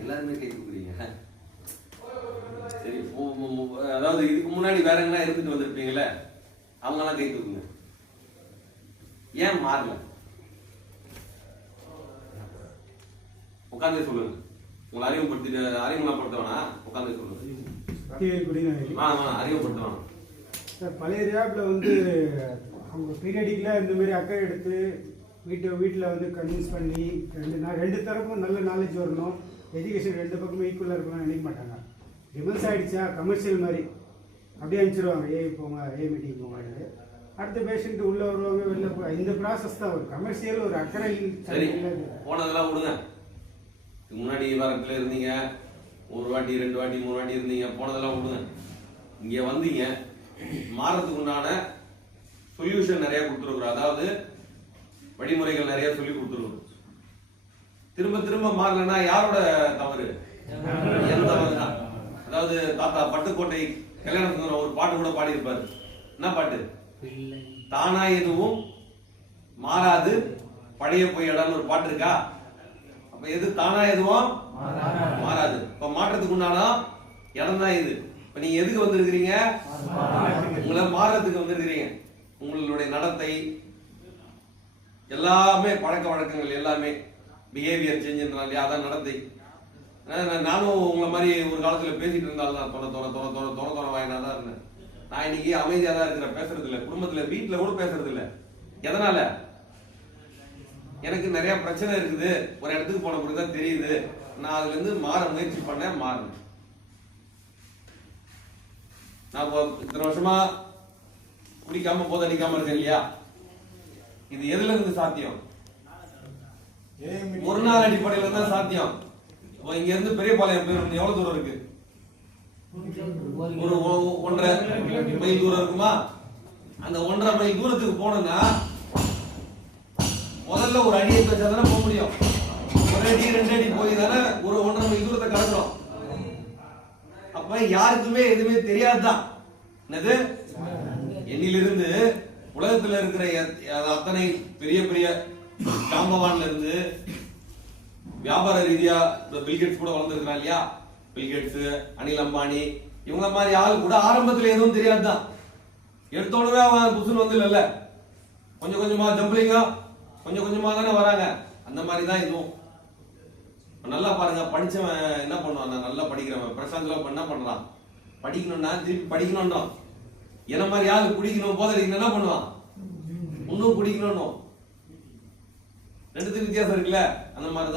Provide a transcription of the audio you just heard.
எல்லாருமே கை தூக்குறீங்க சரி அதாவது இதுக்கு முன்னாடி வேற எங்கன்னா இருந்துட்டு வந்திருப்பீங்களே அவங்கெல்லாம் கை தூக்குங்க ஏன் மாறல? உட்காந்தே சொல்லுங்க. உங்களை அறிமுகப்படுத்திட்டு அறிமுகப்படுத்த வேணாம் உட்காந்தே சொல்லுங்க. சக்திவேல் குடிநகரி ஆ ஆ அறிமுகப்படுத்த வேணாம் சார் பழைய ரேப்பில் வந்து அவங்க பீரியடிக்கில் இந்த மாதிரி அக்கறை எடுத்து வீட்டு வீட்டில் வந்து கன்வின்ஸ் பண்ணி ரெண்டு ரெண்டு தரப்பும் நல்ல நாலேஜ் வரணும். எஜுகேஷன் ரெண்டு பக்கமும் ஈக்குவலாக இருக்கணும்னு நினைக்க மாட்டாங்க. டிமன்ஸ் ஆகிடுச்சா கமர்ஷியல் மாதிரி. அப்படியே அனுப்பிச்சிருவாங்க. ஏ போங்க ஏ மீட்டிங் போங்க. அடுத்த பேஷண்ட் உள்ளே வருவாங்க வெளில போ இந்த ப்ராசஸ் தான் ஒரு கமர்ஷியல் ஒரு அக்கறை சரி இல்லை. போனதெல்லாம் விடுங்க. முன்னாடி வாரத்துல இருந்தீங்க. ஒரு வாட்டி ரெண்டு வாட்டி மூணு வாட்டி இருந்தீங்க. போனதெல்லாம் விடுங்க. இங்க வந்தீங்க. மாறதுக்கு உண்டான சொல்யூஷன் நிறைய கொடுத்துருக்குறோம். அதாவது வழிமுறைகள் நிறைய சொல்லி கொடுத்துருக்குறோம். திரும்ப திரும்ப மாறலன்னா யாரோட தவறு? என் தவறு தான். அதாவது தாத்தா பட்டுக்கோட்டை கல்யாணத்துக்கு ஒரு பாட்டு கூட பாடியிருப்பாரு. என்ன பாட்டு? தானா எதுவும் மாறாது. பழைய போய் இடம்னு ஒரு பாட்டு இருக்கா? அப்ப எது தானா எதுவும் மாறாது. இப்ப மாற்றத்துக்கு உண்டான? இடம் தான் இது. இப்ப நீங்க எதுக்கு வந்திருக்கிறீங்க? உங்களை மாறத்துக்கு வந்திருக்கிறீங்க. உங்களுடைய நடத்தை எல்லாமே பழக்க வழக்கங்கள் எல்லாமே பிஹேவியர் சேஞ்சுன்றாங்க இல்லையா அதான் நடத்தை. நானும் உங்களை மாதிரி ஒரு காலத்துல பேசிட்டு இருந்தாலும் தான் தொலை தொலை தொலை தொலை தொலை தொலை வாயினா தான் இருந்தேன். நான் இன்னைக்கு அமைதியா தான் இருக்கிறேன். பேசுறது இல்லை குடும்பத்துல வீட்டுல கூட பேசுறது இல்லை எதனால? எனக்கு நிறைய பிரச்சனை இருக்குது. ஒரு இடத்துக்கு போன பிறகு தான் தெரியுது. நான் அதுல இருந்து மாற முயற்சி பண்ணேன் மாறினேன் நான் இத்தனை வருஷமா குடிக்காம போதடிக்காம இருக்கேன் இல்லையா? இது எதுல இருந்து சாத்தியம்? ஒரு நாள் அடிப்படையில தான் சாத்தியம். இங்க இருந்து பெரியபாளையம் போய் எவ்வளவு தூரம் இருக்கு? ஒரு ஒன்றரை மைல் தூரம் இருக்குமா? அந்த ஒன்றரை மைல் தூரத்துக்கு போனோம்னா முதல்ல ஒரு அடியை வச்சா தானே போக முடியும். ஒரு அடி ரெண்டு அடி போய் தானே ஒரு ஒன்றரை மைல் தூரத்தை கடக்கிறோம். அப்ப யாருக்குமே எதுவுமே தெரியாதுதான். என்னது? என்னிலிருந்து உலகத்துல இருக்கிற எத்- அது அத்தனை பெரிய பெரிய காம்பவான்ல இருந்து வியாபார ரீதியா இந்த பில்கேட்ஸ் கூட வளர்ந்துருக்கான் இல்லையா? பில்கேட்ஸ் அனில் அம்பானி இவங்கள மாதிரி ஆள் கூட ஆரம்பத்துல எதுவும் தெரியாதுதான். எடுத்தோடவே அவன் புசுன்னு வந்து இல்ல கொஞ்சம் கொஞ்சமா ஜம்பிளிங்கா கொஞ்சம் கொஞ்சமா தானே வராங்க. அந்த மாதிரி தான் இதுவும் நல்லா பாருங்க படிச்சவன் என்ன பண்ணுவான்? நான் நல்லா படிக்கிறவன். பிரசாந்த் என்ன பண்றான்? படிக்கணும்னா திருப்பி படிக்கணும்ன்றான். என்ன மாதிரி ஆள் குடிக்கணும் போதடிக்கணும் என்ன பண்ணுவான்? இன்னும் குடிக்கணும் ரெண்டுத்துக்கு வித்தியாசம் இருக்குல்ல? அந்த மாதிரி